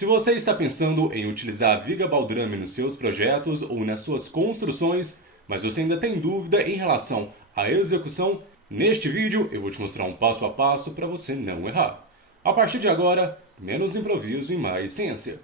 Se você está pensando em utilizar a viga baldrame nos seus projetos ou nas suas construções, mas você ainda tem dúvida em relação à execução, neste vídeo eu vou te mostrar um passo a passo para você não errar. A partir de agora, menos improviso e mais ciência.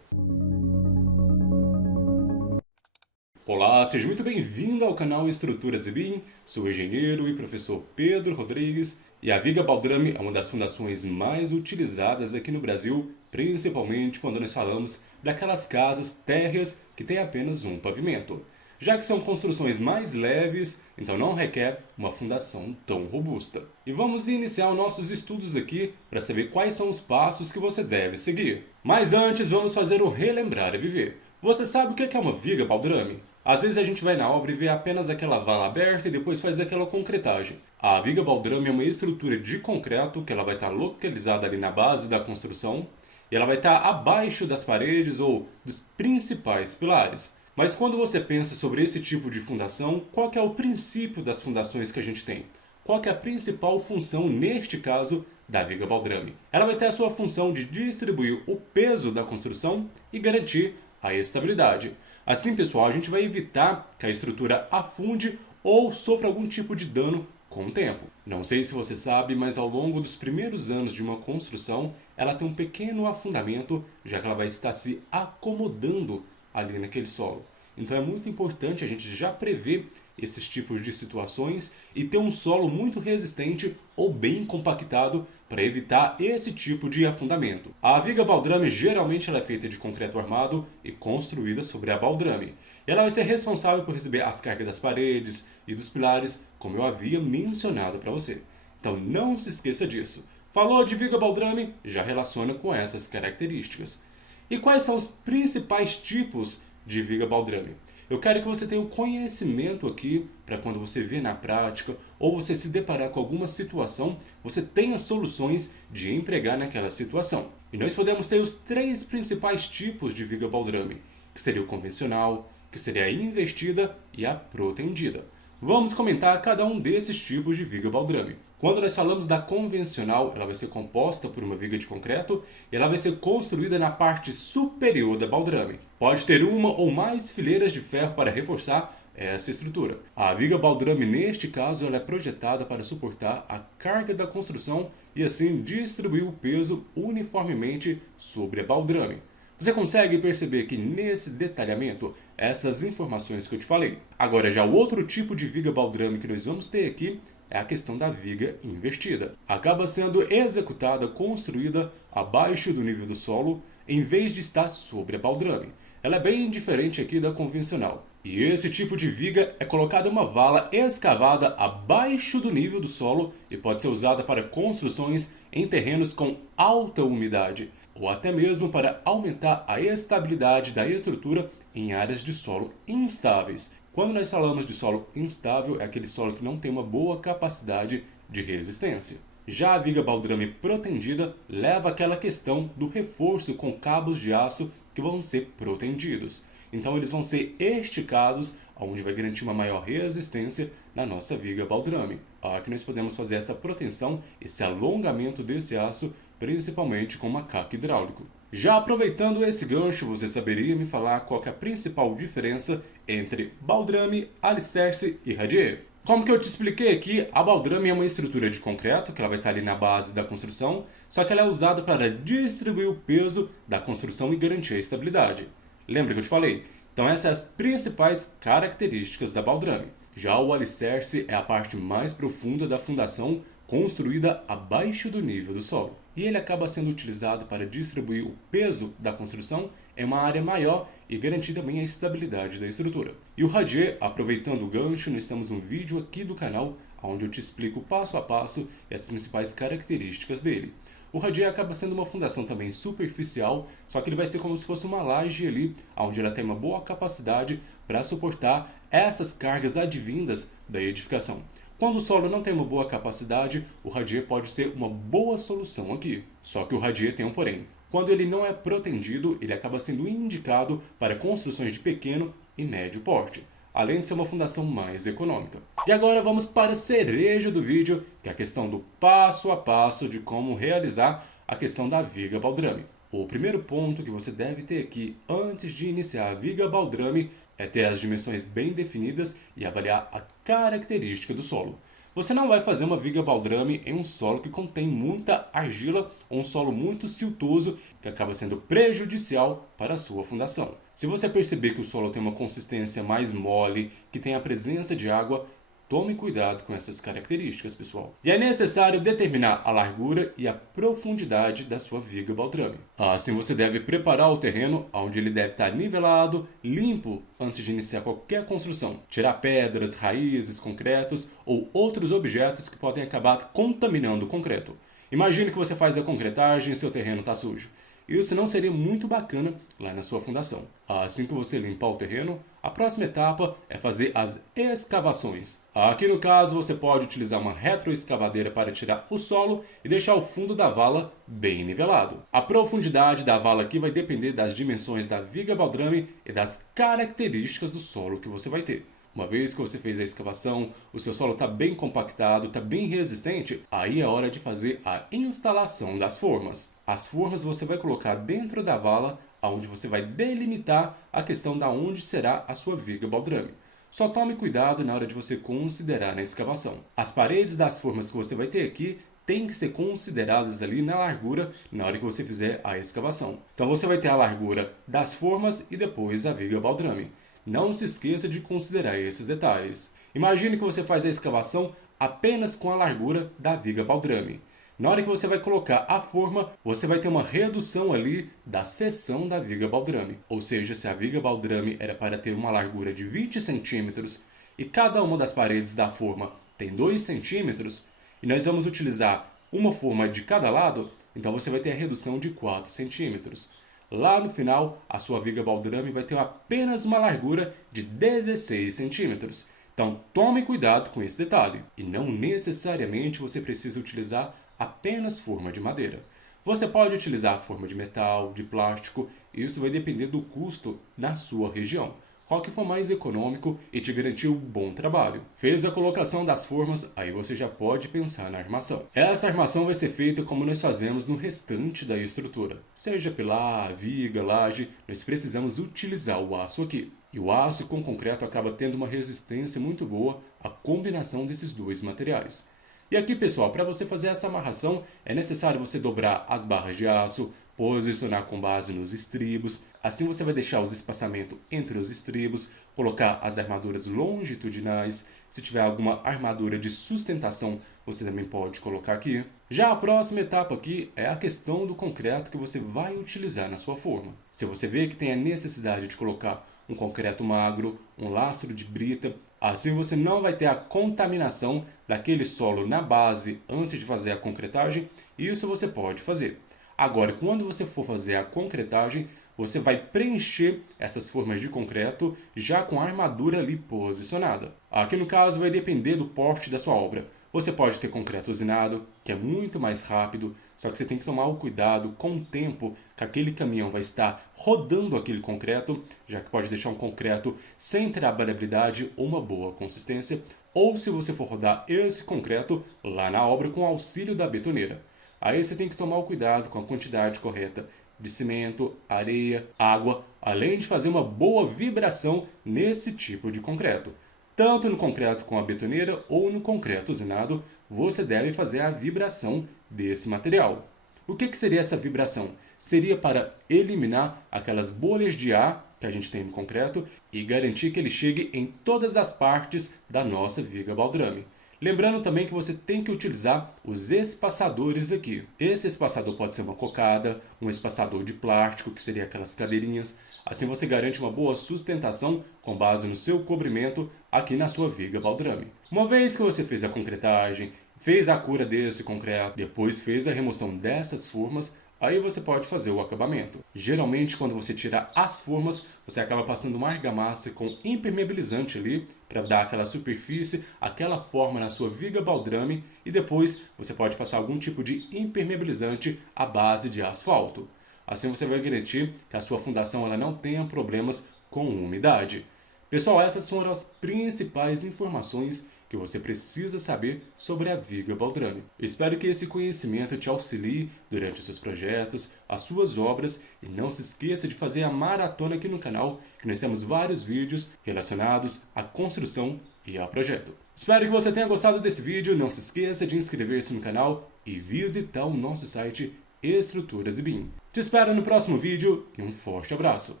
Olá, seja muito bem-vindo ao canal Estruturas e BIM. Sou o engenheiro e professor Pedro Rodrigues e a viga baldrame é uma das fundações mais utilizadas aqui no Brasil, principalmente quando nós falamos daquelas casas térreas que têm apenas um pavimento, já que são construções mais leves, então não requer uma fundação tão robusta. E vamos iniciar os nossos estudos aqui para saber quais são os passos que você deve seguir. Mas antes, vamos fazer o relembrar e viver. Você sabe o que é uma viga baldrame? Às vezes a gente vai na obra e vê apenas aquela vala aberta e depois faz aquela concretagem. A viga baldrame é uma estrutura de concreto que ela vai estar localizada ali na base da construção e ela vai estar abaixo das paredes ou dos principais pilares. Mas quando você pensa sobre esse tipo de fundação, qual que é o princípio das fundações que a gente tem? Qual que é a principal função, neste caso, da viga baldrame? Ela vai ter a sua função de distribuir o peso da construção e garantir a estabilidade. Assim, pessoal, a gente vai evitar que a estrutura afunde ou sofra algum tipo de dano com o tempo. Não sei se você sabe, mas ao longo dos primeiros anos de uma construção, ela tem um pequeno afundamento, já que ela vai estar se acomodando ali naquele solo. Então é muito importante a gente já prever esses tipos de situações e ter um solo muito resistente ou bem compactado para evitar esse tipo de afundamento. A viga baldrame geralmente ela é feita de concreto armado e construída sobre a baldrame. Ela vai ser responsável por receber as cargas das paredes e dos pilares, como eu havia mencionado para você. Então não se esqueça disso. Falou de viga baldrame, já relaciona com essas características. E quais são os principais tipos de viga baldrame? Eu quero que você tenha o conhecimento aqui para quando você vê na prática ou você se deparar com alguma situação, você tenha soluções de empregar naquela situação. E nós podemos ter os três principais tipos de viga baldrame, que seria o convencional, que seria a investida e a protendida. Vamos comentar cada um desses tipos de viga baldrame. Quando nós falamos da convencional, ela vai ser composta por uma viga de concreto e ela vai ser construída na parte superior da baldrame. Pode ter uma ou mais fileiras de ferro para reforçar essa estrutura. A viga baldrame, neste caso, ela é projetada para suportar a carga da construção e assim distribuir o peso uniformemente sobre a baldrame. Você consegue perceber que nesse detalhamento, essas informações que eu te falei. Agora, já o outro tipo de viga baldrame que nós vamos ter aqui é a questão da viga invertida. Acaba sendo executada, construída abaixo do nível do solo, em vez de estar sobre a baldrame. Ela é bem diferente aqui da convencional. E esse tipo de viga é colocada uma vala escavada abaixo do nível do solo e pode ser usada para construções em terrenos com alta umidade, ou até mesmo para aumentar a estabilidade da estrutura em áreas de solo instáveis. Quando nós falamos de solo instável, é aquele solo que não tem uma boa capacidade de resistência. Já a viga baldrame protendida leva àquela questão do reforço com cabos de aço que vão ser protendidos. Então eles vão ser esticados, onde vai garantir uma maior resistência na nossa viga baldrame. Aqui nós podemos fazer essa proteção, esse alongamento desse aço, principalmente com macaco hidráulico. Já aproveitando esse gancho, você saberia me falar qual que é a principal diferença entre baldrame, alicerce e radier? Como que eu te expliquei aqui, a baldrame é uma estrutura de concreto, que ela vai estar ali na base da construção, só que ela é usada para distribuir o peso da construção e garantir a estabilidade. Lembra que eu te falei? Então essas são as principais características da baldrame. Já o alicerce é a parte mais profunda da fundação, construída abaixo do nível do solo. E ele acaba sendo utilizado para distribuir o peso da construção em uma área maior e garantir também a estabilidade da estrutura. E o radier, aproveitando o gancho, nós temos um vídeo aqui do canal onde eu te explico passo a passo e as principais características dele. O radier acaba sendo uma fundação também superficial, só que ele vai ser como se fosse uma laje ali, onde ela tem uma boa capacidade para suportar essas cargas advindas da edificação. Quando o solo não tem uma boa capacidade, o radier pode ser uma boa solução aqui. Só que o radier tem um porém. Quando ele não é protendido, ele acaba sendo indicado para construções de pequeno e médio porte, além de ser uma fundação mais econômica. E agora vamos para a cereja do vídeo, que é a questão do passo a passo de como realizar a questão da viga baldrame. O primeiro ponto que você deve ter aqui antes de iniciar a viga baldrame é ter as dimensões bem definidas e avaliar a característica do solo. Você não vai fazer uma viga baldrame em um solo que contém muita argila ou um solo muito siltoso que acaba sendo prejudicial para a sua fundação. Se você perceber que o solo tem uma consistência mais mole, que tem a presença de água, tome cuidado com essas características, pessoal. E é necessário determinar a largura e a profundidade da sua viga baldrame. Assim você deve preparar o terreno onde ele deve estar nivelado, limpo antes de iniciar qualquer construção. Tirar pedras, raízes, concretos ou outros objetos que podem acabar contaminando o concreto. Imagine que você faz a concretagem e seu terreno está sujo. Isso não seria muito bacana lá na sua fundação. Assim que você limpar o terreno, a próxima etapa é fazer as escavações. Aqui no caso, você pode utilizar uma retroescavadeira para tirar o solo e deixar o fundo da vala bem nivelado. A profundidade da vala aqui vai depender das dimensões da viga baldrame e das características do solo que você vai ter. Uma vez que você fez a escavação, o seu solo está bem compactado, está bem resistente, aí é hora de fazer a instalação das formas. As formas você vai colocar dentro da vala, onde você vai delimitar a questão de onde será a sua viga baldrame. Só tome cuidado na hora de você considerar na escavação. As paredes das formas que você vai ter aqui têm que ser consideradas ali na largura na hora que você fizer a escavação. Então você vai ter a largura das formas e depois a viga baldrame. Não se esqueça de considerar esses detalhes. Imagine que você faz a escavação apenas com a largura da viga baldrame. Na hora que você vai colocar a forma, você vai ter uma redução ali da seção da viga baldrame. Ou seja, se a viga baldrame era para ter uma largura de 20 centímetros e cada uma das paredes da forma tem 2 centímetros, e nós vamos utilizar uma forma de cada lado, então você vai ter a redução de 4 centímetros. Lá no final, a sua viga baldrame vai ter apenas uma largura de 16 centímetros. Então tome cuidado com esse detalhe. E não necessariamente você precisa utilizar apenas forma de madeira. Você pode utilizar forma de metal, de plástico, e isso vai depender do custo na sua região. Qual que for mais econômico e te garantir um bom trabalho. Fez a colocação das formas, aí você já pode pensar na armação. Essa armação vai ser feita como nós fazemos no restante da estrutura. Seja pilar, viga, laje, nós precisamos utilizar o aço aqui. E o aço com concreto acaba tendo uma resistência muito boa à combinação desses dois materiais. E aqui, pessoal, para você fazer essa amarração, é necessário você dobrar as barras de aço, posicionar com base nos estribos. Assim você vai deixar os espaçamentos entre os estribos, colocar as armaduras longitudinais. Se tiver alguma armadura de sustentação, você também pode colocar aqui. Já a próxima etapa aqui é a questão do concreto que você vai utilizar na sua forma. Se você vê que tem a necessidade de colocar um concreto magro, um lastro de brita, assim você não vai ter a contaminação daquele solo na base antes de fazer a concretagem, e isso você pode fazer. Agora, quando você for fazer a concretagem, você vai preencher essas formas de concreto já com a armadura ali posicionada. Aqui no caso vai depender do porte da sua obra. Você pode ter concreto usinado, que é muito mais rápido, só que você tem que tomar o cuidado com o tempo que aquele caminhão vai estar rodando aquele concreto, já que pode deixar um concreto sem trabalhabilidade ou uma boa consistência, ou se você for rodar esse concreto lá na obra com auxílio da betoneira. Aí você tem que tomar o cuidado com a quantidade correta de cimento, areia, água, além de fazer uma boa vibração nesse tipo de concreto. Tanto no concreto com a betoneira ou no concreto usinado, você deve fazer a vibração desse material. O que seria essa vibração? Seria para eliminar aquelas bolhas de ar que a gente tem no concreto e garantir que ele chegue em todas as partes da nossa viga baldrame. Lembrando também que você tem que utilizar os espaçadores aqui. Esse espaçador pode ser uma cocada, um espaçador de plástico, que seria aquelas cadeirinhas. Assim você garante uma boa sustentação com base no seu cobrimento aqui na sua viga baldrame. Uma vez que você fez a concretagem, fez a cura desse concreto, depois fez a remoção dessas formas, aí você pode fazer o acabamento. Geralmente, quando você tira as formas, você acaba passando uma argamassa com impermeabilizante ali, para dar aquela superfície, aquela forma na sua viga baldrame, e depois você pode passar algum tipo de impermeabilizante à base de asfalto. Assim você vai garantir que a sua fundação ela não tenha problemas com umidade. Pessoal, essas foram as principais informações que que você precisa saber sobre a viga Baldrame. Espero que esse conhecimento te auxilie durante os seus projetos, as suas obras, e não se esqueça de fazer a maratona aqui no canal, que nós temos vários vídeos relacionados à construção e ao projeto. Espero que você tenha gostado desse vídeo, não se esqueça de inscrever-se no canal e visitar o nosso site Estruturas IBIM. Te espero no próximo vídeo e um forte abraço!